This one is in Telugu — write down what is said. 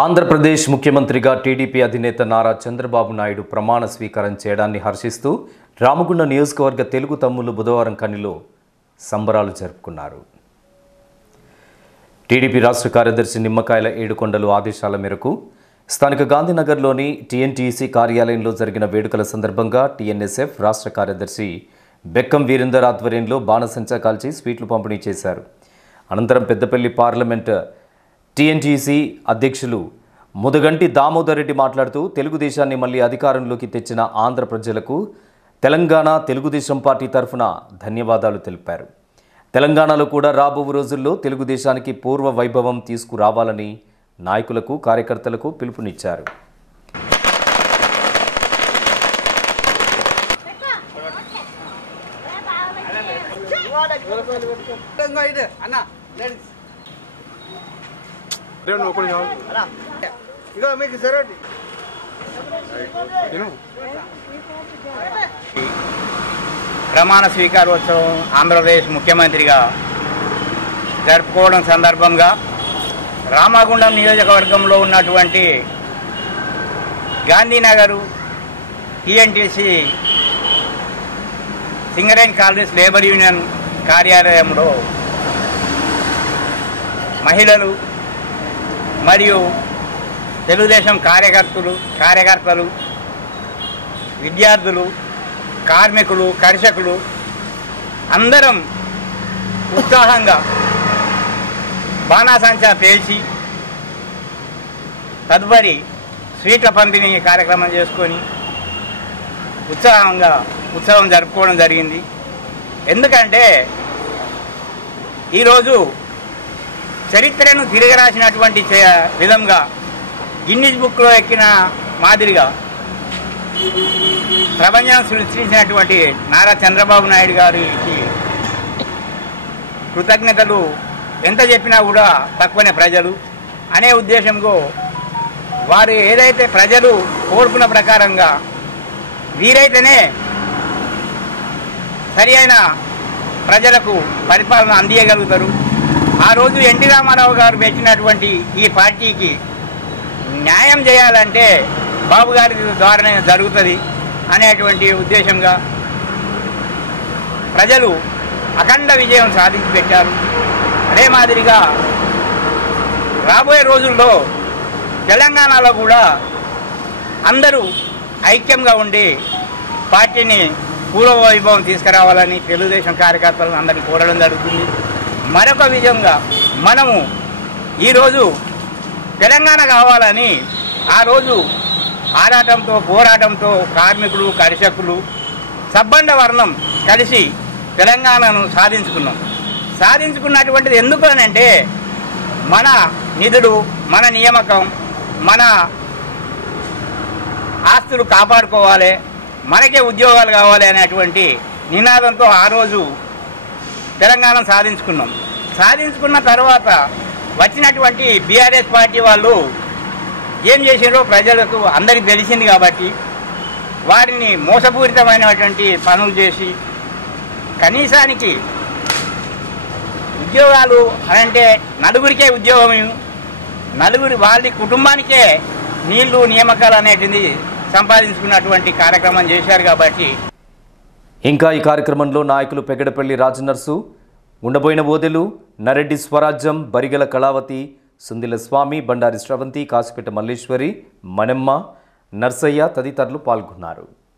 ఆంధ్రప్రదేశ్ ముఖ్యమంత్రిగా టీడీపీ అధినేత నారా చంద్రబాబు నాయుడు ప్రమాణ స్వీకారం చేయడాన్ని హర్షిస్తూ రామగుండ నియోజకవర్గ తెలుగు తమ్ముళ్లు బుధవారం కనిలో సంబరాలు జరుపుకున్నారు. టీడీపీ రాష్ట్ర కార్యదర్శి నిమ్మకాయల ఏడుకొండలు ఆదేశాల మేరకు స్థానిక గాంధీనగర్లోని టీఎన్టీసీ కార్యాలయంలో జరిగిన వేడుకల సందర్భంగా టీఎన్ఎస్ఎఫ్ రాష్ట్ర కార్యదర్శి బెక్కం వీరేందర్ ఆధ్వర్యంలో బాణసంచా కాల్చి స్వీట్లు పంపిణీ చేశారు. అనంతరం పెద్దపల్లి పార్లమెంట్ టీఎన్టీసీ అధ్యక్షులు ముదగంటి దామోదర్ రెడ్డి మాట్లాడుతూ తెలుగుదేశాన్ని మళ్లీ అధికారంలోకి తెచ్చిన ఆంధ్ర ప్రజలకు తెలంగాణ తెలుగుదేశం పార్టీ తరఫున ధన్యవాదాలు తెలిపారు. తెలంగాణలో కూడా రాబో రోజుల్లో తెలుగుదేశానికి పూర్వ వైభవం తీసుకురావాలని నాయకులకు కార్యకర్తలకు పిలుపునిచ్చారు. ప్రమాణ స్వీకారోత్సవం ఆంధ్రప్రదేశ్ ముఖ్యమంత్రిగా జరుపుకోవడం సందర్భంగా రామగుండం నియోజకవర్గంలో ఉన్నటువంటి Gandhinagar TNTC Singareni colonies labour union కార్యాలయంలో మహిళలు మరియు తెలుగుదేశం కార్యకర్తలు విద్యార్థులు కార్మికులు కర్షకులు అందరం ఉత్సాహంగా బాణాసంచా పేల్చి తదుపరి స్వీట్ల పంపిణీ కార్యక్రమం చేసుకొని ఉత్సవం జరుపుకోవడం జరిగింది. ఎందుకంటే ఈరోజు చరిత్రను తిరగరాసినటువంటి విధంగా గిన్నిస్ బుక్లో ఎక్కిన మాదిరిగా ప్రపంచం సృష్టించినటువంటి నారా చంద్రబాబు నాయుడు గారికి కృతజ్ఞతలు ఎంత చెప్పినా కూడా తక్కువనే ప్రజలు అనే ఉద్దేశంతో వారు ఏదైతే ప్రజలు కోరుకున్న ప్రకారంగా వీరైతేనే సరి అయిన ప్రజలకు పరిపాలన అందియగలుగుతారు. ఆ రోజు ఎన్టీ రామారావు గారు పెట్టినటువంటి ఈ పార్టీకి న్యాయం చేయాలంటే బాబు గారి ద్వారానే జరుగుతుంది అనేటువంటి ఉద్దేశంగా ప్రజలు అఖండ విజయం సాధించి పెట్టారు. అదే మాదిరిగా రాబోయే రోజుల్లో తెలంగాణలో కూడా అందరూ ఐక్యంగా ఉండి పార్టీని పూర్వ వైభవం తీసుకురావాలని తెలుగుదేశం కార్యకర్తలను అందరినీ కోరడం జరుగుతుంది. మరొక విధంగా మనము ఈరోజు తెలంగాణ కావాలని ఆ రోజు ఆరాటంతో పోరాటంతో కార్మికులు కర్షకులు సబ్బండ వర్ణం కలిసి తెలంగాణను సాధించుకున్నటువంటిది ఎందుకు అనంటే మన నిధులు మన నియామకం మన ఆస్తులు కాపాడుకోవాలి, మనకే ఉద్యోగాలు కావాలి అనేటువంటి నినాదంతో ఆ రోజు తెలంగాణను సాధించుకున్న తర్వాత వచ్చినటువంటి బీఆర్ఎస్ పార్టీ వాళ్ళు ఏం చేసినారో ప్రజలకు అందరికీ తెలిసింది కాబట్టి వారిని మోసపూరితమైనటువంటి పనులు చేసి కనీసానికి ఉద్యోగాలు అంటే నలుగురికే ఉద్యోగం, వాళ్ళ కుటుంబానికే నీళ్లు నియామకాలు అనేటిది సంపాదించుకున్నటువంటి కార్యక్రమం చేశారు కాబట్టి. ఇంకా ఈ కార్యక్రమంలో నాయకులు పెగడపల్లి రాజనర్సు, ఉండబోయిన బోదెలు, నరెడ్డి స్వరాజ్యం, బరిగల కళావతి, సుందిల స్వామి, బండారి శ్రవంతి, కాసిపేట మల్లేశ్వరి, మణెమ్మ, నర్సయ్య తదితరులు పాల్గొన్నారు.